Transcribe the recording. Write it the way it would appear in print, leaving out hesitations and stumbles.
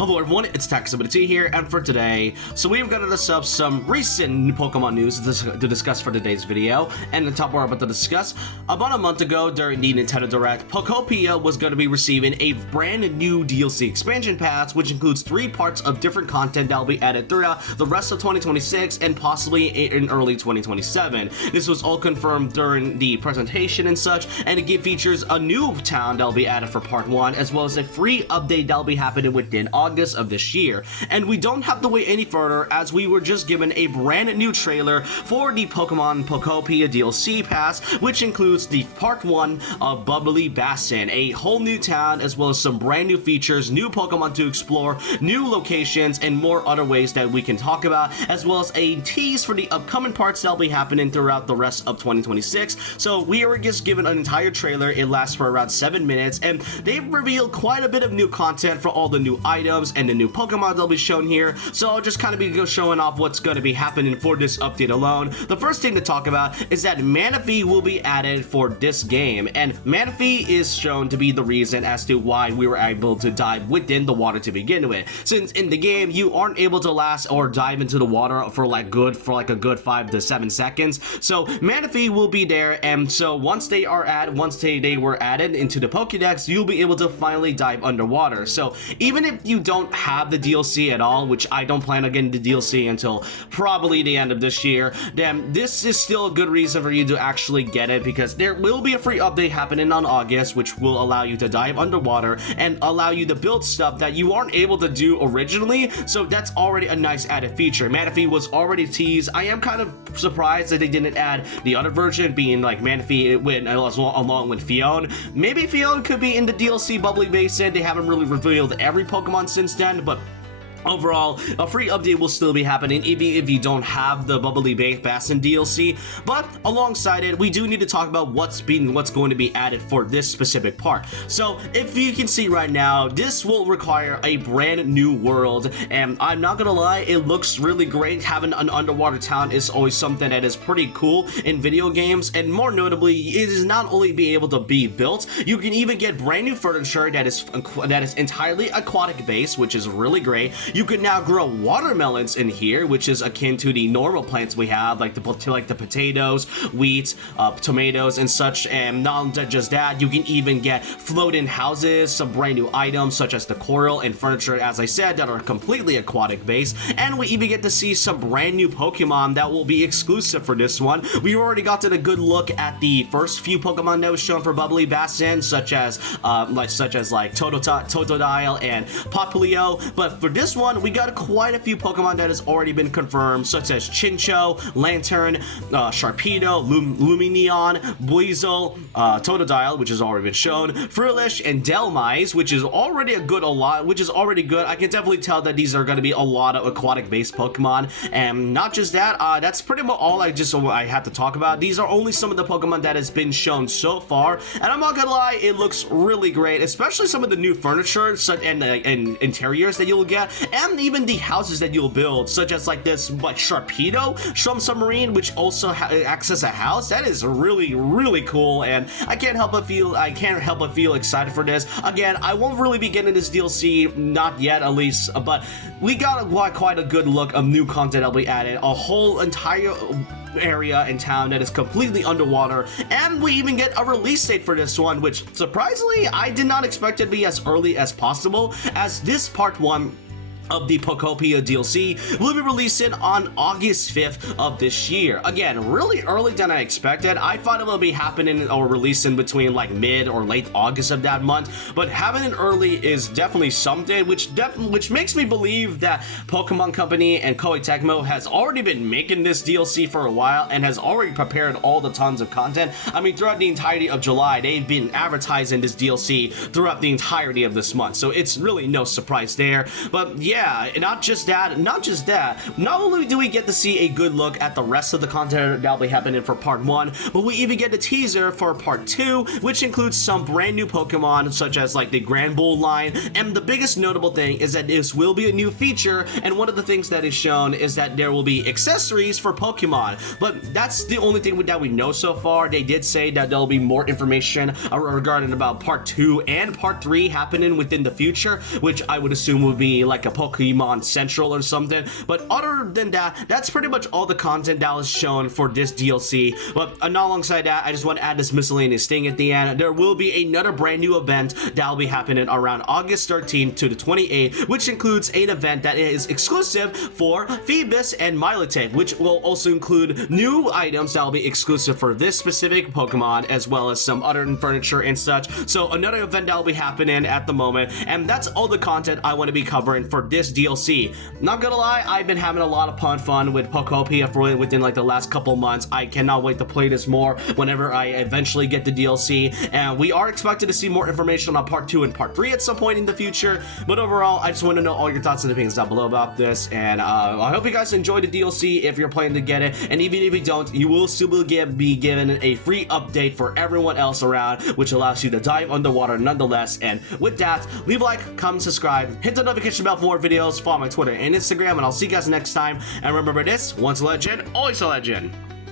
Hello everyone, it's Taxability here, and for today, we've got to discuss some recent Pokemon news to discuss for today's video. And the top we're about to discuss, about a month ago during the Nintendo Direct, Pokopia was going to be receiving a brand new DLC expansion pass, which includes 3 parts of different content that will be added throughout the rest of 2026 and possibly in early 2027. This was all confirmed during the presentation and such, and it features a new town that will be added for part 1, as well as a free update that will be happening within August of this year. And we don't have to wait any further, as we were just given a brand new trailer for the Pokemon Pokopia DLC pass, which includes the part 1 of Bubbly Basin, a whole new town, as well as some brand new features, new Pokemon to explore, new locations, and more other ways that we can talk about, as well as a tease for the upcoming parts that'll be happening throughout the rest of 2026. So we were just given an entire trailer. It lasts for around 7 minutes, and they've revealed quite a bit of new content for all the new items and the new Pokemon that'll be shown here. So I'll just kind of be showing off what's going to be happening for this update alone. The first thing to talk about is that Manaphy will be added for this game, and Manaphy is shown to be the reason as to why we were able to dive within the water to begin with, since in the game you aren't able to last or dive into the water for a good 5 to 7 seconds. So Manaphy will be there, and so once they were added into the Pokédex, you'll be able to finally dive underwater. So even if you don't have the DLC at all, which I don't plan on getting the DLC until probably the end of this year, then this is still a good reason for you to actually get it, because there will be a free update happening on August, which will allow you to dive underwater and allow you to build stuff that you aren't able to do originally. So that's already a nice added feature. Manaphy was already teased. I am kind of surprised that they didn't add the other version, being like Manaphy along with Fion. Maybe Fion could be in the DLC Bubbly Basin. They haven't really revealed every Pokemon since then, but overall, a free update will still be happening even if you don't have the Bubbly Basin DLC. But alongside it, we do need to talk about what's going to be added for this specific part. So if you can see right now, this will require a brand new world, and I'm not gonna lie, it looks really great. Having an underwater town is always something that is pretty cool in video games, and more notably, it is not only be able to be built, you can even get brand new furniture that is entirely aquatic based, which is really great. You can now grow watermelons in here, which is akin to the normal plants we have, like the potatoes, wheat, tomatoes, and such. And not just that, you can even get floating houses, some brand new items such as the coral and furniture, as I said, that are completely aquatic based. And we even get to see some brand new Pokemon that will be exclusive for this one. We already got a good look at the first few Pokemon that was shown for Bubbly Basin, such as Totodile and Popplio. But for this one, we got quite a few Pokemon that has already been confirmed, such as Chinchou, Lantern, Sharpedo, Lumineon, Buizel, Totodile, which has already been shown, Frillish, and Delmise, which is already good. I can definitely tell that these are going to be a lot of aquatic-based Pokemon, and not just that, that's pretty much all I had to talk about. These are only some of the Pokemon that has been shown so far, and I'm not gonna lie, it looks really great, especially some of the new furniture and interiors that you'll get, and even the houses that you'll build, such as this Sharpedo from Submarine, which also acts as a house. That is really, really cool, and I can't help but feel excited for this. Again, I won't really be getting this DLC, not yet at least, but we got quite a good look of new content that'll be added, a whole entire area and town that is completely underwater, and we even get a release date for this one, which surprisingly I did not expect it to be as early as possible, as this part 1 of the Pokopia DLC will be releasing on August 5th of this year. Again, really early than I expected. I thought it will be happening or releasing between mid or late August of that month, but having it early is definitely something, which makes me believe that Pokemon Company and Koei Tecmo has already been making this DLC for a while and has already prepared all the tons of content. I mean, throughout the entirety of July, they've been advertising this DLC throughout the entirety of this month, so it's really no surprise there. But yeah, yeah, not just that. Not only do we get to see a good look at the rest of the content that'll be happening for part 1, but we even get a teaser for part 2, which includes some brand new Pokemon, such as like the Grand Bull line, and the biggest notable thing is that this will be a new feature, and one of the things that is shown is that there will be accessories for Pokemon, but that's the only thing that we know so far. They did say that there'll be more information regarding about part 2 and part 3 happening within the future, which I would assume would be like a Pokemon Central or something, but other than that, that's pretty much all the content that was shown for this DLC. But alongside that, I just want to add this miscellaneous thing at the end. There will be another brand new event that will be happening around August 13th to the 28th, which includes an event that is exclusive for Phoebus and Milotic, which will also include new items that will be exclusive for this specific Pokemon, as well as some other furniture and such. So another event that will be happening at the moment, and that's all the content I want to be covering for this DLC. Not gonna lie, I've been having a lot of fun with Pokopia for within like the last couple months. I cannot wait to play this more whenever I eventually get the DLC, and we are expected to see more information on part 2 and part 3 at some point in the future. But overall, I just want to know all your thoughts and opinions down below about this, and I hope you guys enjoy the DLC if you're planning to get it, and even if you don't, you will still be given a free update for everyone else around, which allows you to dive underwater nonetheless. And with that, leave a like, comment, subscribe, hit the notification bell for more videos, follow my Twitter and Instagram, and I'll see you guys next time. And remember this, once a legend, always a legend.